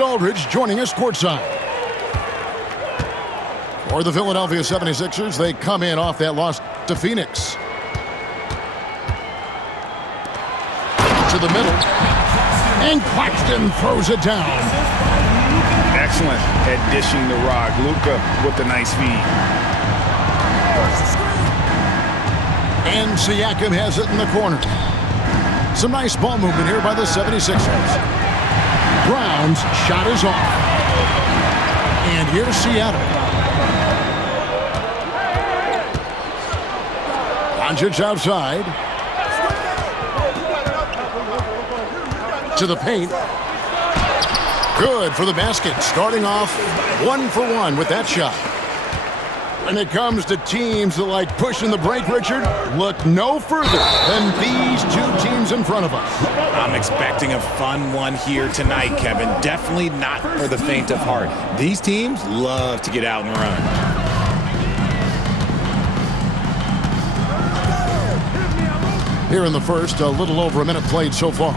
Aldridge joining us courtside. For the Philadelphia 76ers, they come in off that loss to Phoenix. To the middle. And Claxton throws it down. Excellent at dishing the rock. Luka with the nice feed. And Siakam has it in the corner. Some nice ball movement here by the 76ers. Brown's shot is off. And here's Seattle. Doncic outside. To the paint. Good for the basket. Starting off 1 for 1 with that shot. When it comes to teams that like pushing the break, Richard, look no further than these two teams in front of us. I'm expecting a fun one here tonight, Kevin. Definitely not for the faint of heart. These teams love to get out and run. Here in the first, a little over a minute played so far.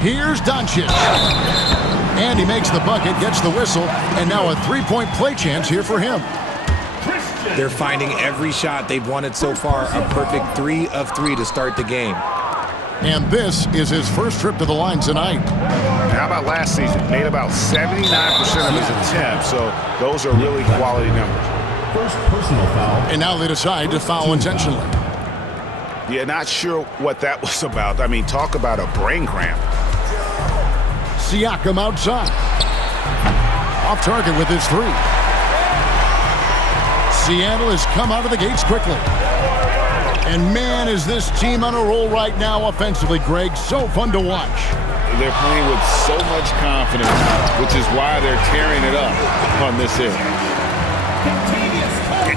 Here's Doncic. And he makes the bucket, gets the whistle, and now a three-point play chance here for him. They're finding every shot they've wanted so far a perfect 3 of 3 to start the game. And this is his first trip to the line tonight. How about last season? Made about 79% of his attempts, so those are really quality numbers. First personal foul. And now they decide to foul intentionally. Yeah, not sure what that was about. I mean, talk about a brain cramp. Siakam outside. Off target with his three. Seattle has come out of the gates quickly. And man, is this team on a roll right now offensively, Greg. So fun to watch. They're playing with so much confidence, which is why they're tearing it up on this end.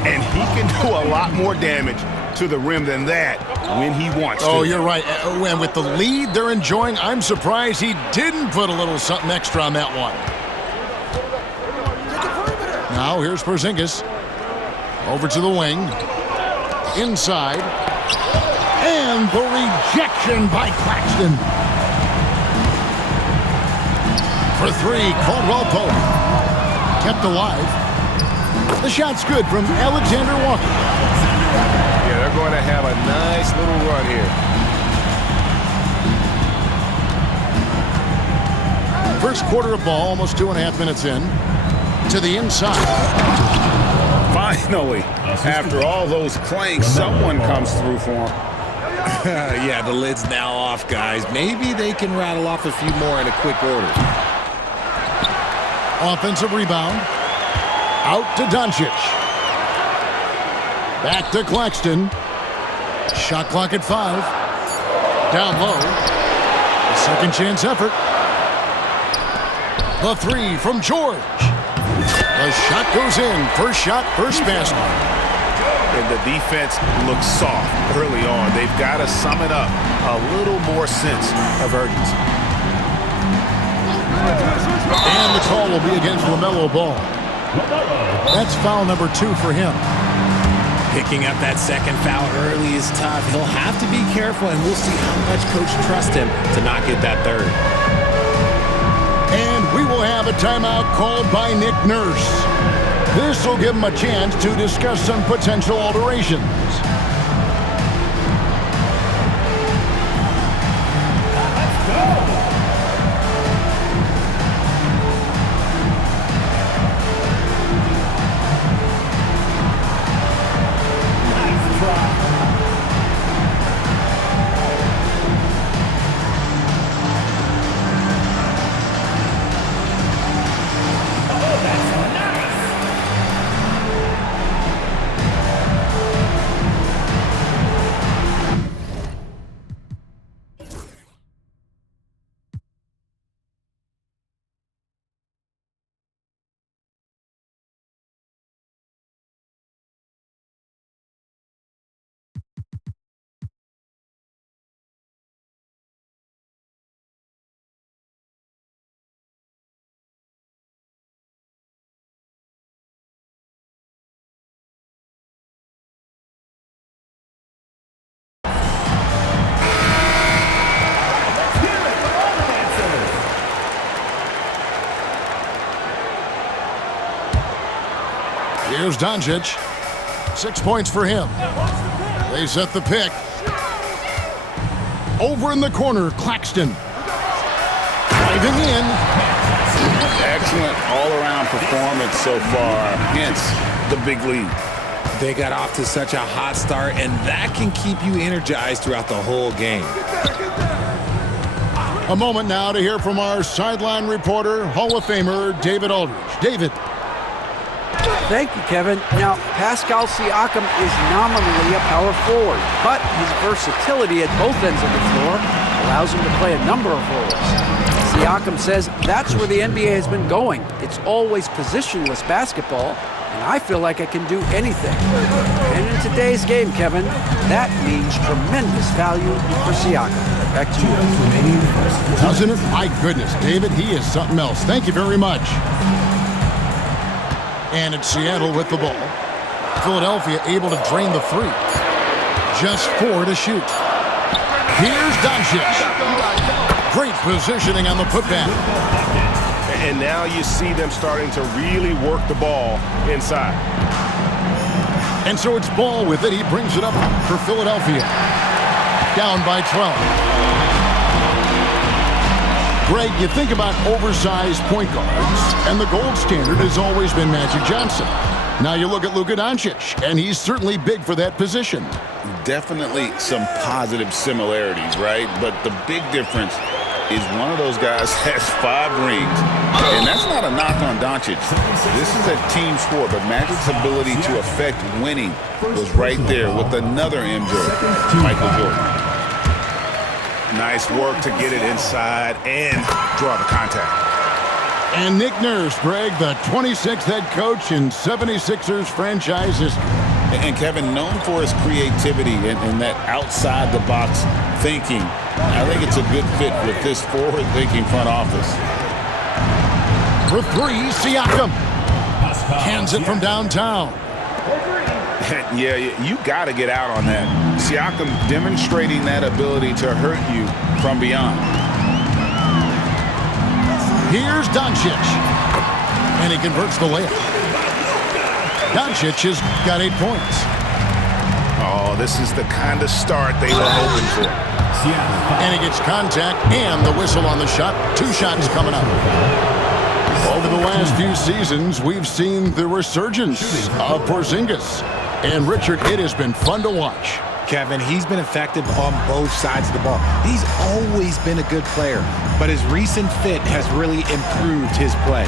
And he can do a lot more damage to the rim than that when he wants to. Oh, you're right. And with the lead they're enjoying, I'm surprised he didn't put a little something extra on that one. Now here's Porzingis. Over to the wing. Inside. And the rejection by Claxton. For three, Caldwell Pope. Kept alive. The shot's good from Alexander Walker. Yeah, they're going to have a nice little run here. First quarter of ball, almost 2.5 minutes in. To the inside. Finally, after all those clanks, someone comes through for him. Yeah, the lid's now off, guys. Maybe they can rattle off a few more in a quick order. Offensive rebound. Out to Doncic. Back to Claxton. Shot clock at 5. Down low. A second chance effort. The three from George. The shot goes in. First shot, first basket. And the defense looks soft early on. They've got to sum it up. A little more sense of urgency. And the call will be against LaMelo Ball. That's foul number 2 for him. Picking up that second foul early is tough. He'll have to be careful, and we'll see how much coach trusts him to not get that third. And we will have a timeout called by Nick Nurse. This will give him a chance to discuss some potential alterations. Here's Doncic. 6 points for him. They set the pick. Over in the corner, Claxton. Driving in. Excellent all-around performance so far, hence the big lead. They got off to such a hot start, and that can keep you energized throughout the whole game. A moment now to hear from our sideline reporter, Hall of Famer David Aldridge. David. Thank you, Kevin. Now, Pascal Siakam is nominally a power forward, but his versatility at both ends of the floor allows him to play a number of roles. Siakam says that's where the NBA has been going. It's always positionless basketball, and I feel like I can do anything. And in today's game, Kevin, that means tremendous value for Siakam. Back to you. Doesn't it? My goodness, David, he is something else. Thank you very much. And it's Seattle with the ball. Philadelphia able to drain the three. Just 4 to shoot. Here's Doncic. Great positioning on the putback. And now you see them starting to really work the ball inside. And so it's Ball with it. He brings it up for Philadelphia. Down by 12. Greg, you think about oversized point guards, and the gold standard has always been Magic Johnson. Now you look at Luka Doncic, and he's certainly big for that position. Definitely some positive similarities, right? But the big difference is one of those guys has 5 rings, and that's not a knock on Doncic. This is a team sport, but Magic's ability to affect winning was right there with another MJ, Michael Jordan. Nice work to get it inside and draw the contact. And Nick Nurse, Greg, the 26th head coach in 76ers franchise history. And Kevin, known for his creativity and that outside-the-box thinking, I think it's a good fit with this forward-thinking front office. For 3, Siakam. Hands it from downtown. Yeah, you got to get out on that. Siakam demonstrating that ability to hurt you from beyond. Here's Doncic. And he converts the layup. Doncic has got 8 points. Oh, this is the kind of start they were hoping for. And he gets contact and the whistle on the shot. 2 shots coming up. Over the last few seasons, we've seen the resurgence of Porzingis. And Richard, it has been fun to watch. Kevin, he's been effective on both sides of the ball. He's always been a good player, but his recent fit has really improved his play.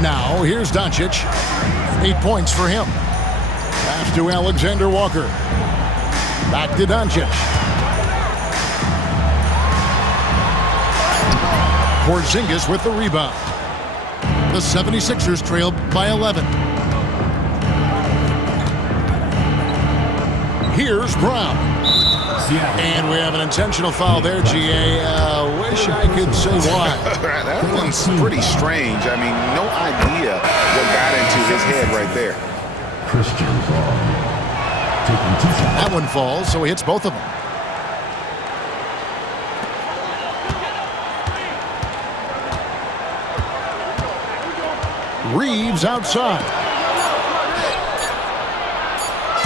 Now, here's Doncic. 8 points for him. Pass to Alexander Walker. Back to Doncic. Porzingis with the rebound. The 76ers trail by 11. Here's Brown. And we have an intentional foul there, GA. Wish I could say why. That one's pretty strange. I mean, no idea what got into his head right there. Christian Ball. Taking 2 shots. That one falls, so he hits both of them. Reeves outside.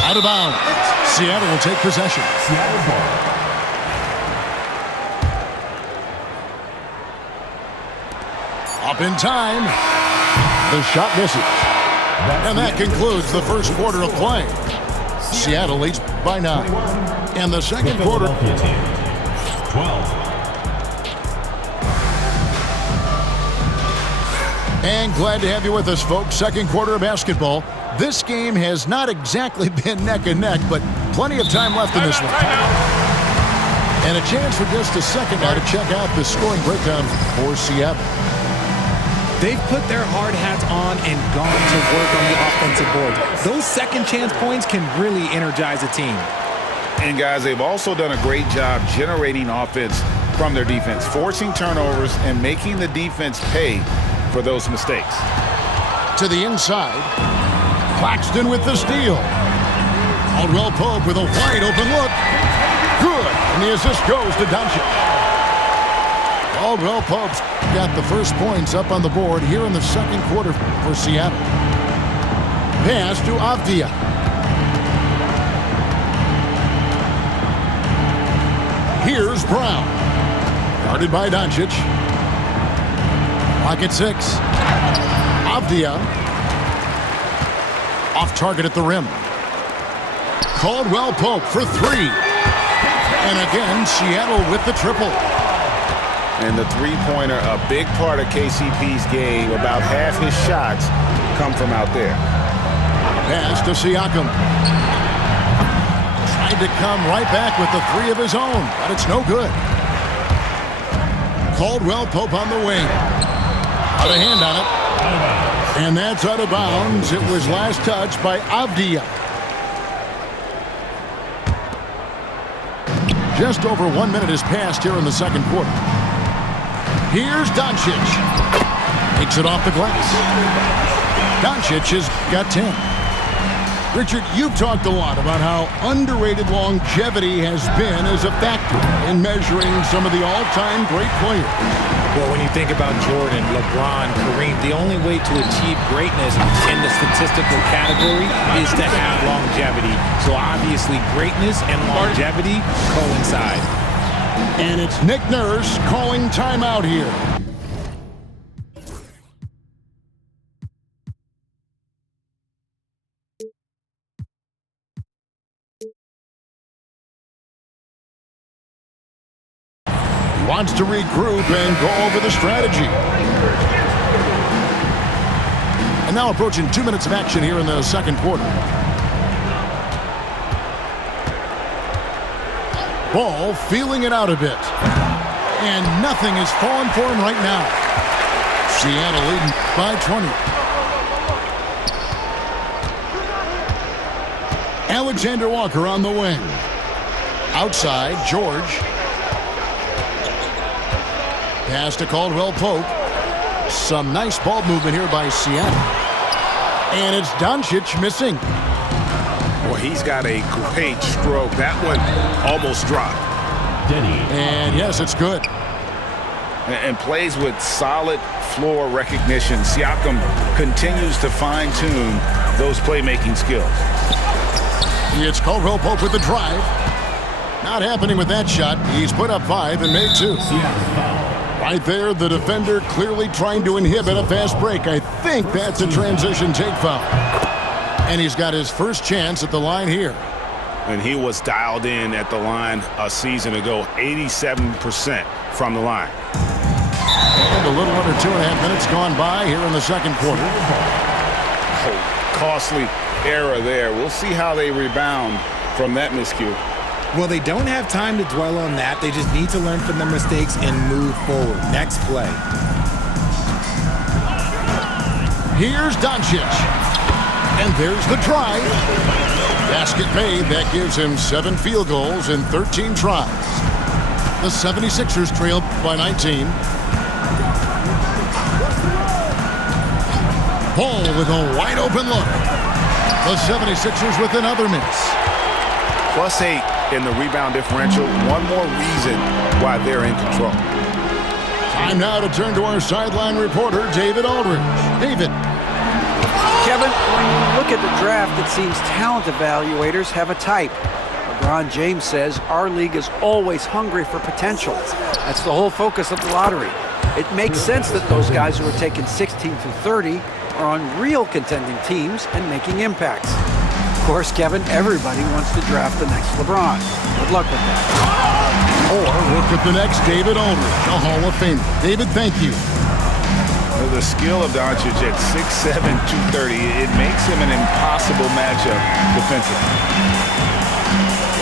Out of bounds. Seattle will take possession. Seattle ball. Up in time. The shot misses. And that concludes the first quarter of play. Seattle leads by 9. And the second quarter. 12. And glad to have you with us, folks. Second quarter of basketball. This game has not exactly been neck and neck, but plenty of time left in this one. And a chance for just a second now to check out the scoring breakdown for Seattle. They've put their hard hats on and gone to work on the offensive board. Those second chance points can really energize a team. And guys, they've also done a great job generating offense from their defense, forcing turnovers and making the defense pay for those mistakes. To the inside. Claxton with the steal. Caldwell Pope with a wide open look. Good. And the assist goes to Doncic. Caldwell Pope's got the first points up on the board here in the second quarter for Seattle. Pass to Avdia. Here's Brown. Guarded by Doncic. Clock at 6. Avdia. Off target at the rim. Caldwell Pope for 3. And again, Seattle with the triple. And the three-pointer, a big part of KCP's game. About half his shots come from out there. Pass to Siakam. Tried to come right back with the 3 of his own, but it's no good. Caldwell Pope on the wing. Got a hand on it. And that's out of bounds. It was last touched by Avdia. Just over 1 minute has passed here in the second quarter. Here's Doncic. Takes it off the glass. Doncic has got 10. Richard, you've talked a lot about how underrated longevity has been as a factor in measuring some of the all-time great players. Well, when you think about Jordan, LeBron, Kareem, the only way to achieve greatness in the statistical category is to have longevity. So obviously greatness and longevity coincide. And it's Nick Nurse calling timeout here. He wants to regroup and go over the strategy. And now approaching 2 minutes of action here in the second quarter. Ball feeling it out a bit. And nothing is falling for him right now. Seattle leading by 20. Alexander Walker on the wing. Outside, George. Pass to Caldwell Pope. Some nice ball movement here by Seattle. And it's Doncic missing. Well, he's got a great stroke. That one almost dropped. And yes, it's good. And plays with solid floor recognition. Siakam continues to fine-tune those playmaking skills. It's Caldwell Pope with the drive. Not happening with that shot. He's put up 5 and made 2. Right there, the defender clearly trying to inhibit a fast break. I think that's a transition take foul. And he's got his first chance at the line here. And he was dialed in at the line a season ago, 87% from the line. And a little under 2.5 minutes gone by here in the second quarter. Oh, costly error there. We'll see how they rebound from that miscue. Well, they don't have time to dwell on that. They just need to learn from their mistakes and move forward. Next play. Here's Doncic. And there's the drive. Basket made. That gives him 7 field goals in 13 tries. The 76ers trail by 19. Paul with a wide open look. The 76ers with another miss. +8 in the rebound differential. One more reason why they're in control. Time now to turn to our sideline reporter, David Aldridge. David. Kevin, when you look at the draft, it seems talent evaluators have a type. LeBron James says our league is always hungry for potential. That's the whole focus of the lottery. It makes sense that those guys who are taken 16 through 30 are on real contending teams and making impacts. Of course, Kevin, everybody wants to draft the next LeBron. Good luck with that. Or work with the next David Aldridge, a Hall of Famer. David, thank you. The skill of Doncic at 6'7", 230, it makes him an impossible matchup defensively.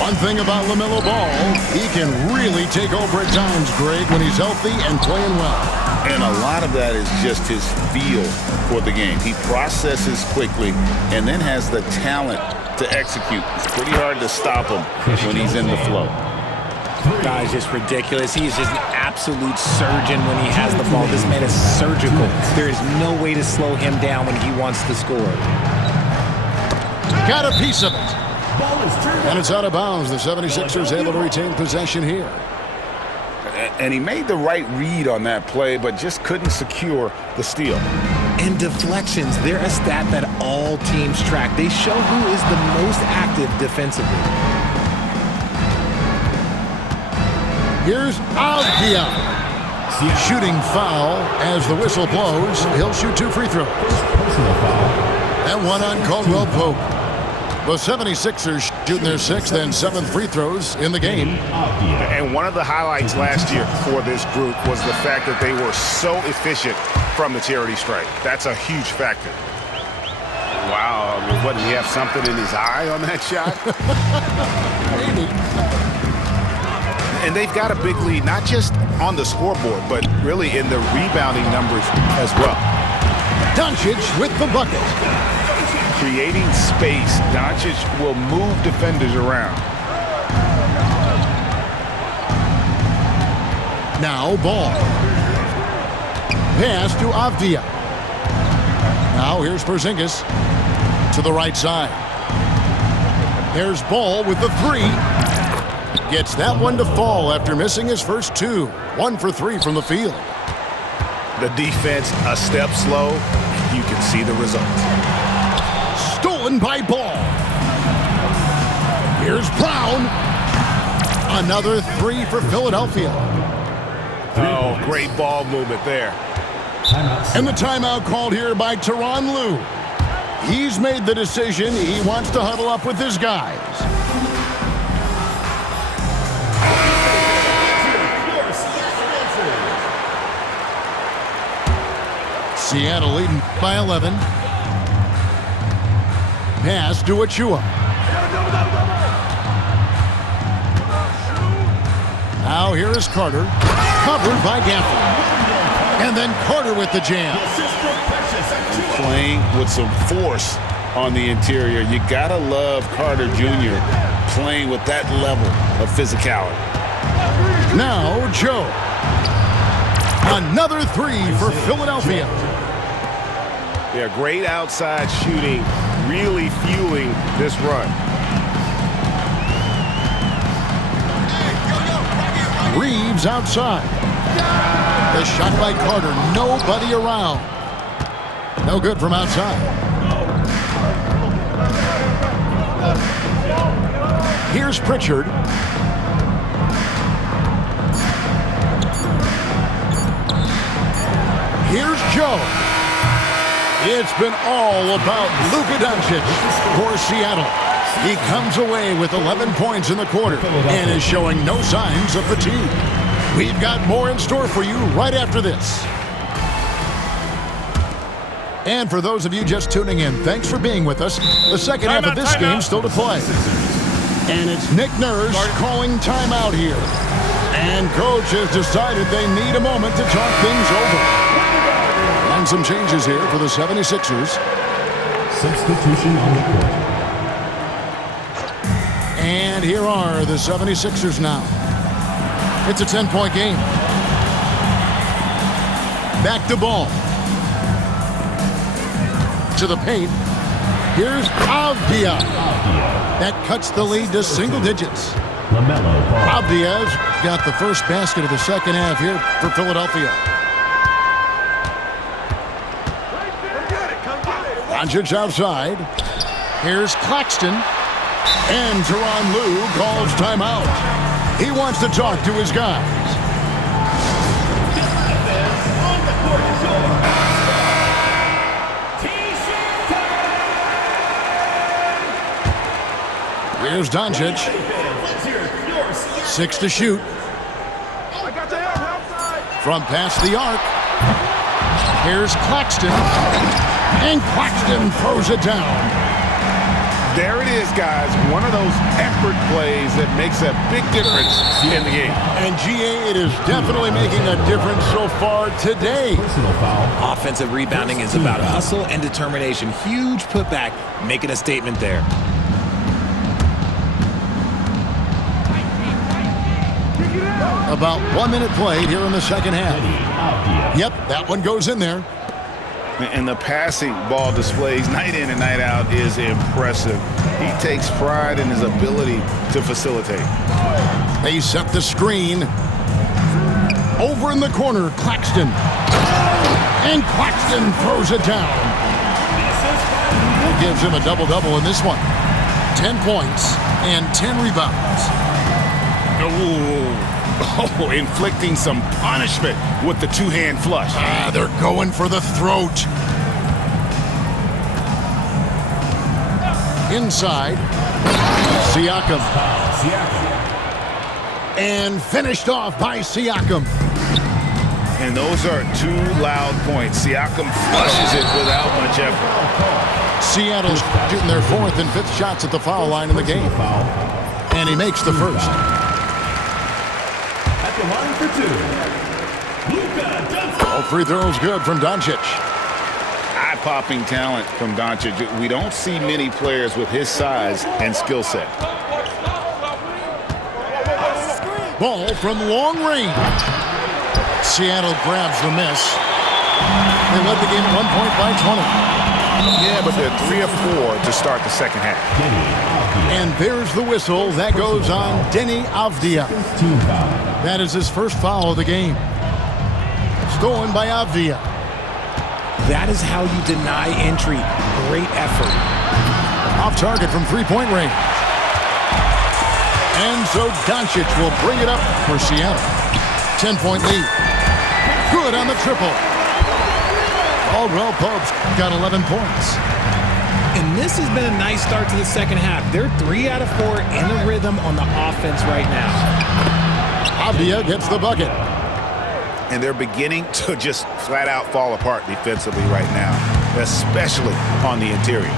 One thing about LaMelo Ball, he can really take over at times, Greg, when he's healthy and playing well. And a lot of that is just his feel for the game. He processes quickly and then has the talent to execute. It's pretty hard to stop him when he's in the flow. Guy's just ridiculous. He is just an absolute surgeon when he has the ball. This man is surgical. There is no way to slow him down when he wants to score. Got a piece of it. And it's out of bounds. The 76ers able to retain possession here. And he made the right read on that play, but just couldn't secure the steal. And deflections, they're a stat that all teams track. They show who is the most active defensively. Here's Avdia. Shooting foul as the whistle blows. He'll shoot 2 free throws. Personal foul. And one on Caldwell Pope. The 76ers shooting their 6th and 7th free throws in the game. And one of the highlights last year for this group was the fact that they were so efficient from the charity stripe. That's a huge factor. Wow, what, did he have something in his eye on that shot? Maybe. And they've got a big lead, not just on the scoreboard, but really in the rebounding numbers as well. Doncic with the bucket. Creating space, Doncic will move defenders around. Now Ball. Pass to Avdia. Now here's Porzingis to the right side. There's Ball with the 3. Gets that one to fall after missing his first 2. 1 for 3 from the field. The defense a step slow. You can see the results. Stolen by Ball. Here's Brown. Another 3 for Philadelphia. Oh, great ball movement there. And the timeout called here by Tyronn Lue. He's made the decision. He wants to huddle up with his guys. Seattle leading by 11. Pass to Achua. Now here is Carter. Covered by Gafford. And then Carter with the jam. Playing with some force on the interior. You gotta love Carter Jr. playing with that level of physicality. Now Joe. Another 3 for Philadelphia. Yeah, great outside shooting, really fueling this run. Reeves outside. The shot by Carter. Nobody around. No good from outside. Here's Pritchard. Here's Joe. It's been all about Luka Doncic for Seattle. He comes away with 11 points in the quarter and is showing no signs of fatigue. We've got more in store for you right after this. And for those of you just tuning in, thanks for being with us. The second half of this game still to play. And it's Nick Nurse calling timeout here. And coach has decided they need a moment to talk things over. And some changes here for the 76ers. Substitution on the court. And here are the 76ers now. It's a 10-point game. Back to Ball. To the paint. Here's Avdia. That cuts the lead to single digits. LaMelo Ball. Avdia's got the first basket of the second half here for Philadelphia. Doncic outside. Here's Claxton. And Tyronn Lue calls timeout. He wants to talk to his guys. Here's Doncic. 6 to shoot. From past the arc. Here's Claxton. And Claxton throws it down. There it is, guys. One of those effort plays that makes a big difference in the game. And GA, it is definitely making a difference so far today. Personal foul. Offensive rebounding is about hustle and determination. Huge putback, making a statement there. About 1 minute played here in the second half. Yep, that one goes in there. And the passing ball displays night in and night out is impressive. He takes pride in his ability to facilitate. They set the screen. Over in the corner, Claxton. And Claxton throws it down. That gives him a double-double in this one. 10 points and 10 rebounds. Oh, inflicting some punishment with the two-hand flush. They're going for the throat. Inside, Siakam. And finished off by Siakam. And those are two loud points. Siakam flushes it without much effort. Seattle's shooting their 4th and 5th shots at the foul line in the game. And he makes the first. At the line for 2, Luka Doncic. All free throws good from Doncic. Eye-popping talent from Doncic. We don't see many players with his size and skill set. Ball from long range. Seattle grabs the miss. They led the game at 1 point by 20. Yeah, but they're 3 of 4 to start the second half. And there's the whistle. That goes on Denny Avdia. That is his first foul of the game. Stolen by Avdia. That is how you deny entry. Great effort. Off target from three-point range. And so Doncic will bring it up for Seattle. 10-point lead. Good on the triple. Caldwell Pope's got 11 points. And this has been a nice start to the second half. They're 3 out of 4 in a rhythm on the offense right now. Avdia gets the bucket. And they're beginning to just flat out fall apart defensively right now, especially on the interior.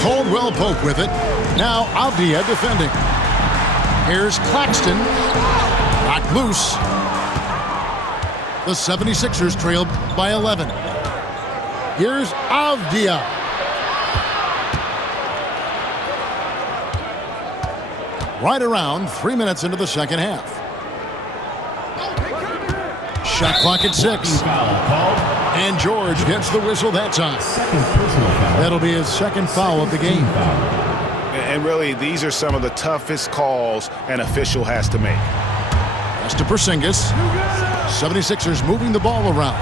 Caldwell Pope with it. Now Avdia defending. Here's Claxton. Knocked loose. The 76ers trail by 11. Here's Avdia. Right around 3 minutes into the second half. Shot clock at 6. And George gets the whistle that time. That'll be his second foul of the game. And really, these are some of the toughest calls an official has to make. Pass to Porzingis. 76ers moving the ball around.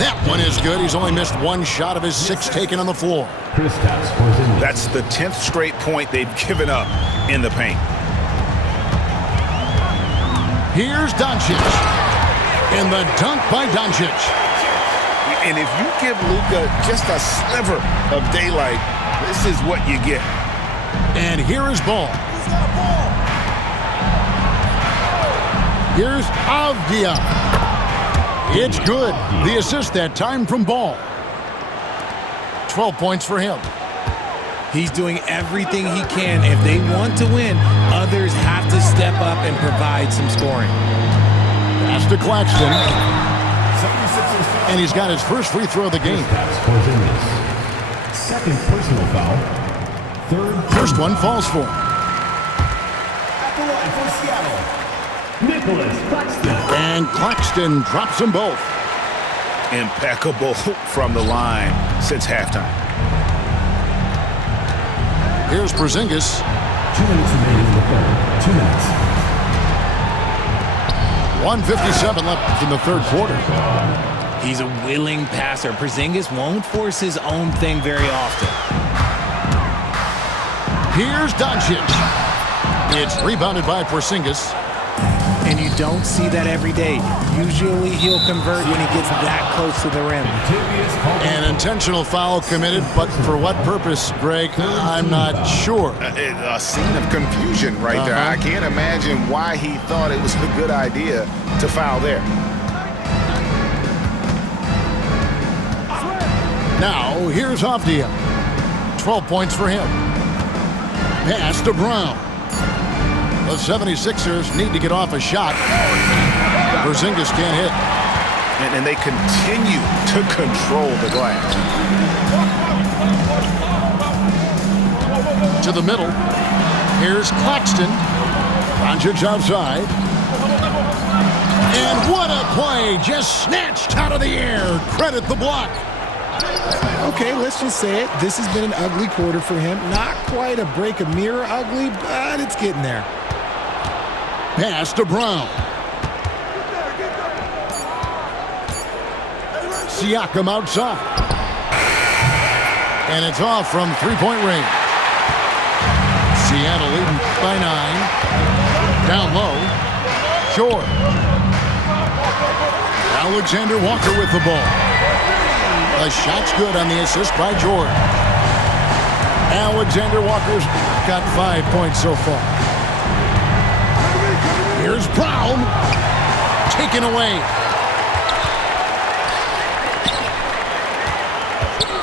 That one is good. He's only missed 1 shot of his 6 taken on the floor. That's the 10th straight point they've given up in the paint. Here's Doncic. And the dunk by Doncic. And if you give Luka just a sliver of daylight, this is what you get. And here is Ball. Here's Avdia. It's good. The assist that time from Ball. 12 points for him. He's doing everything he can. If they want to win, others have to step up and provide some scoring. Pass to Claxton. And he's got his first free throw of the game. Second personal foul. Third. First one falls for him. At the line for Seattle, Nicholas Claxton. And Claxton drops them both. Impeccable from the line since halftime. Here's Porzingis. 2 minutes remaining in the third. 2 minutes. 1:57 left in the third quarter. He's a willing passer. Porzingis won't force his own thing very often. Here's Doncic. It's rebounded by Porzingis. And you don't see that every day. Usually he'll convert when he gets that close to the rim. An intentional foul committed, but for what purpose, Greg? I'm not sure. A scene of confusion right there. I can't imagine why he thought it was a good idea to foul there. Now, here's Avdia. 12 points for him. Pass to Brown. The 76ers need to get off a shot. Porzingis can't hit. And they continue to control the glass. To the middle. Here's Claxton. Doncic outside. And what a play. Just snatched out of the air. Credit the block. Okay, let's just say it. This has been an ugly quarter for him. Not quite a break a mirror ugly, but it's getting there. Pass to Brown. Siakam outside. And it's off from three-point range. Seattle leading by 9. Down low. Short. Alexander Walker with the ball. The shot's good on the assist by Jordan. Alexander Walker's got 5 points so far. Here's Brown. Taken away.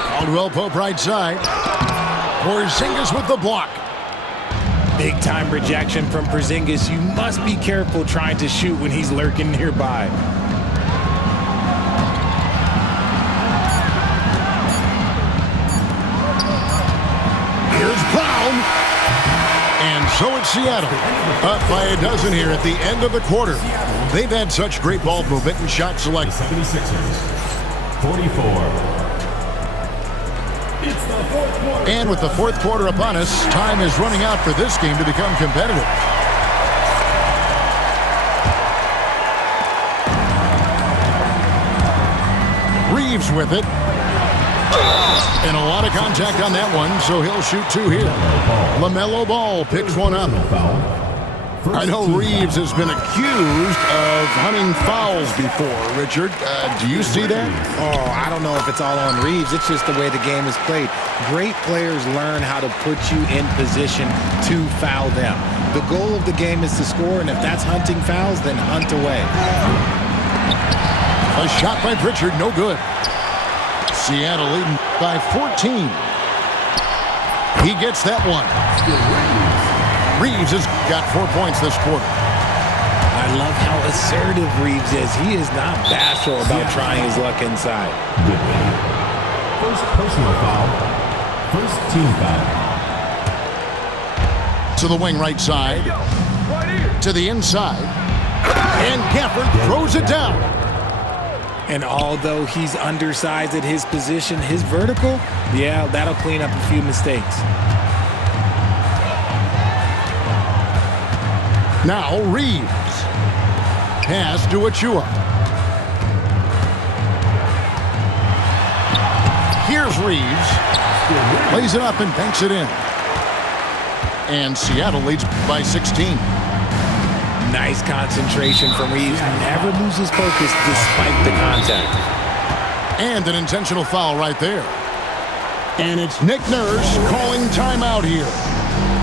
Caldwell Pope right side. Porzingis with the block. Big time rejection from Porzingis. You must be careful trying to shoot when he's lurking nearby. Here's Brown. And so it's Seattle. Up by a dozen here at the end of the quarter. They've had such great ball movement and shot selection. 76ers, 44. And with the fourth quarter upon us, time is running out for this game to become competitive. Reeves with it. And a lot of contact on that one, so he'll shoot 2 here. LaMelo Ball picks one up. I know Reeves has been accused of hunting fouls before, Richard. Do you see that? Oh, I don't know if it's all on Reeves. It's just the way the game is played. Great players learn how to put you in position to foul them. The goal of the game is to score, and if that's hunting fouls, then hunt away. A shot by Pritchard, no good. Seattle leading by 14. He gets that one. Reeves has got 4 points this quarter. I love how assertive Reeves is. He is not bashful about trying his luck inside. First personal foul. First team foul. To the wing right side. To the inside. And Gafford throws it down. And although he's undersized at his position, his vertical, yeah, that'll clean up a few mistakes. Now Reeves. Pass to Achua. Here's Reeves. Lays it up and banks it in. And Seattle leads by 16. Nice concentration from Reeves. Never loses focus despite the contact. And an intentional foul right there. And it's Nick Nurse calling timeout here.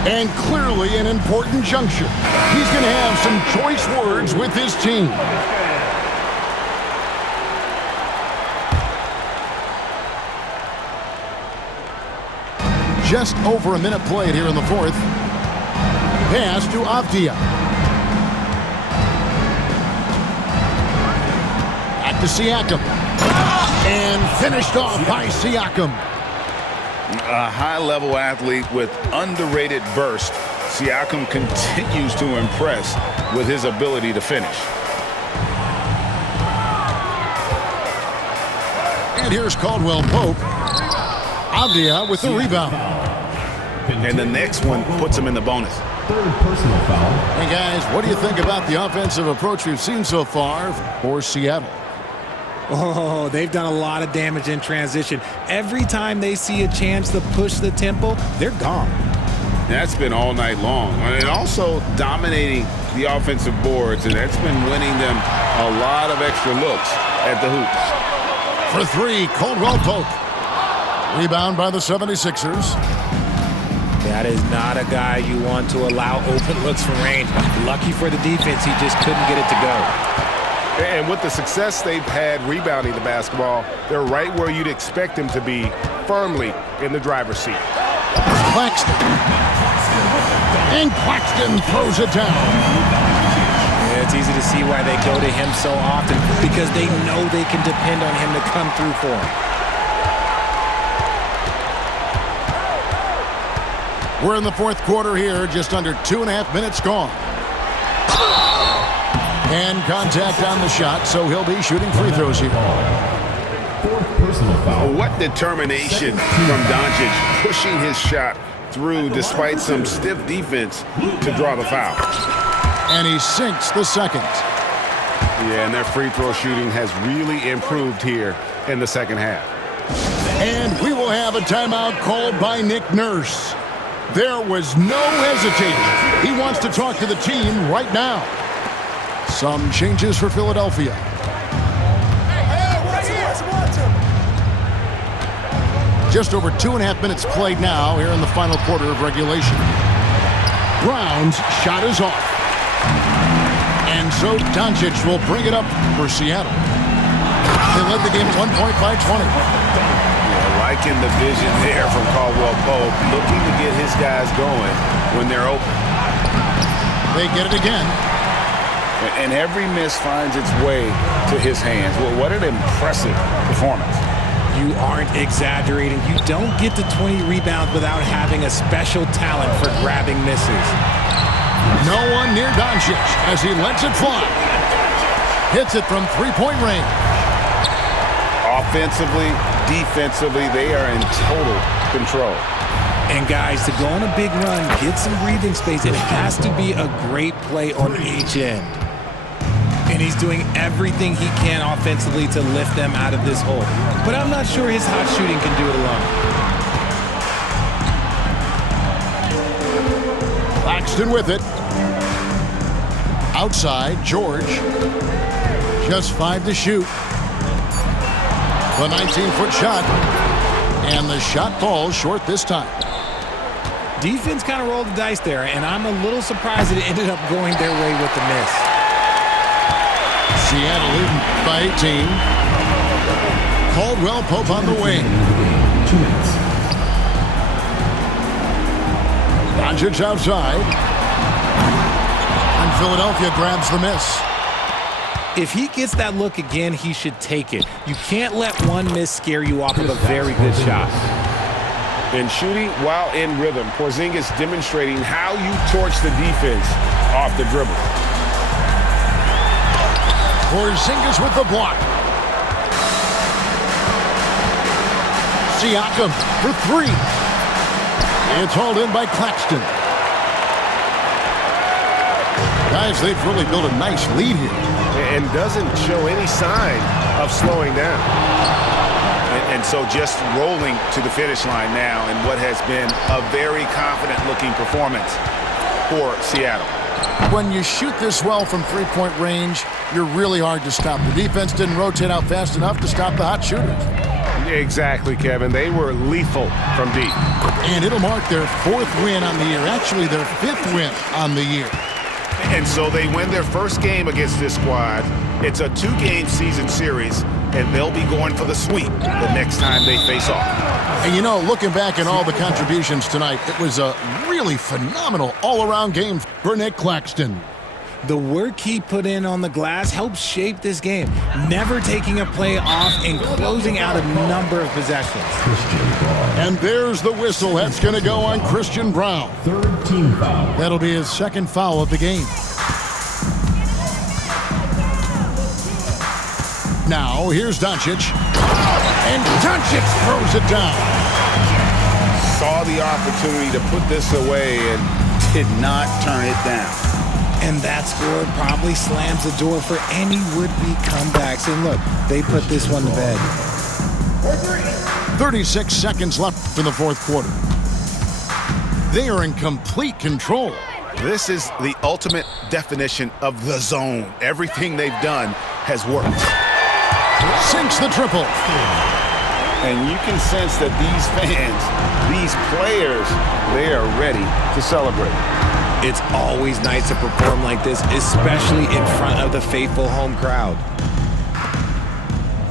And clearly an important juncture. He's going to have some choice words with his team. Just over a minute played here in the fourth. Pass to Avdia. Back to Siakam. And finished off by Siakam. A high-level athlete with underrated burst. Siakam continues to impress with his ability to finish. And here's Caldwell Pope. Avdia with the rebound. And the next one puts him in the bonus. Third personal foul. Hey, guys, what do you think about the offensive approach we've seen so far for Seattle? Oh, they've done a lot of damage in transition. Every time they see a chance to push the tempo, they're gone. That's been all night long. And also dominating the offensive boards, and that's been winning them a lot of extra looks at the hoop. For three, Caldwell Pope. Rebound by the 76ers. That is not a guy you want to allow open looks from range. Lucky for the defense, he just couldn't get it to go. And with the success they've had rebounding the basketball, they're right where you'd expect them to be, firmly in the driver's seat. Claxton. And Claxton throws it down. Yeah, it's easy to see why they go to him so often, because they know they can depend on him to come through for them. We're in the fourth quarter here, just under 2.5 minutes gone. And contact on the shot, so he'll be shooting free throws here. Fourth personal foul. What determination from Doncic, pushing his shot through despite some stiff defense to draw the foul. And he sinks the second. Yeah, and their free throw shooting has really improved here in the second half. And we will have a timeout called by Nick Nurse. There was no hesitating. He wants to talk to the team right now. Some changes for Philadelphia. Just over 2.5 minutes played now here in the final quarter of regulation. Brown's shot is off. And so Doncic will bring it up for Seattle. They led the game at 1 point by 20. Liking the vision there from Caldwell Pope, looking to get his guys going when they're open. They get it again. And every miss finds its way to his hands. Well, what an impressive performance. You aren't exaggerating. You don't get to 20 rebounds without having a special talent for grabbing misses. No one near Doncic as he lets it fly. Hits it from three-point range. Offensively, defensively, they are in total control. And guys, to go on a big run, get some breathing space, it has to be a great play on each end. And he's doing everything he can offensively to lift them out of this hole. But I'm not sure his hot shooting can do it alone. Claxton with it. Outside, George. Just 5 to shoot. The 19-foot shot. And the shot falls short this time. Defense kind of rolled the dice there, and I'm a little surprised that it ended up going their way with the miss. Seattle leading by 18. Caldwell Pope on the wing. 2 minutes. Doncic outside. And Philadelphia grabs the miss. If he gets that look again, he should take it. You can't let one miss scare you off of a very good shot. In shooting while in rhythm, Porzingis demonstrating how you torch the defense off the dribble. Porzingis with the block. Siakam for 3. It's hauled in by Claxton. Guys, they've really built a nice lead here. And doesn't show any sign of slowing down. And so just rolling to the finish line now in what has been a very confident-looking performance for Seattle. When you shoot this well from three-point range, you're really hard to stop. The defense didn't rotate out fast enough to stop the hot shooters. Exactly, Kevin. They were lethal from deep. And it'll mark their 4th win on the year. Actually, their 5th win on the year. And so they win their first game against this squad. It's a 2-game season series, and they'll be going for the sweep the next time they face off. And you know, looking back at all the contributions tonight, it was a really phenomenal all-around game for Nick Claxton. The work he put in on the glass helped shape this game, never taking a play off and closing out a number of possessions. And there's the whistle. That's going to go on Christian Brown. 3rd team foul. That'll be his 2nd foul of the game. Now, here's Doncic. And Doncic throws it down. Saw the opportunity to put this away and did not turn it down. And that score probably slams the door for any would-be comebacks. And look, they put this one to bed. 36 seconds left in the 4th quarter. They are in complete control. This is the ultimate definition of the zone. Everything they've done has worked. Sinks the triple. And you can sense that these fans, these players, they are ready to celebrate. It's always nice to perform like this, especially in front of the faithful home crowd.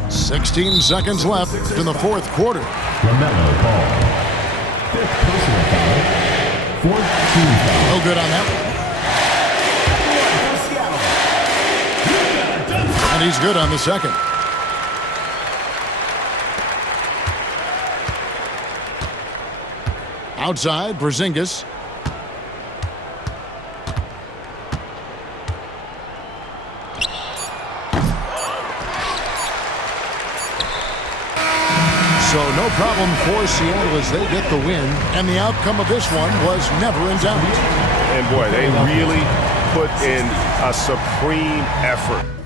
16 seconds left in the 4th quarter. LaMelo Ball. 5th personal foul. 4th team foul. No good on that one. And he's good on the 2nd. Outside, Porzingis. So no problem for Seattle as they get the win. And the outcome of this one was never in doubt. And boy, they really put in a supreme effort.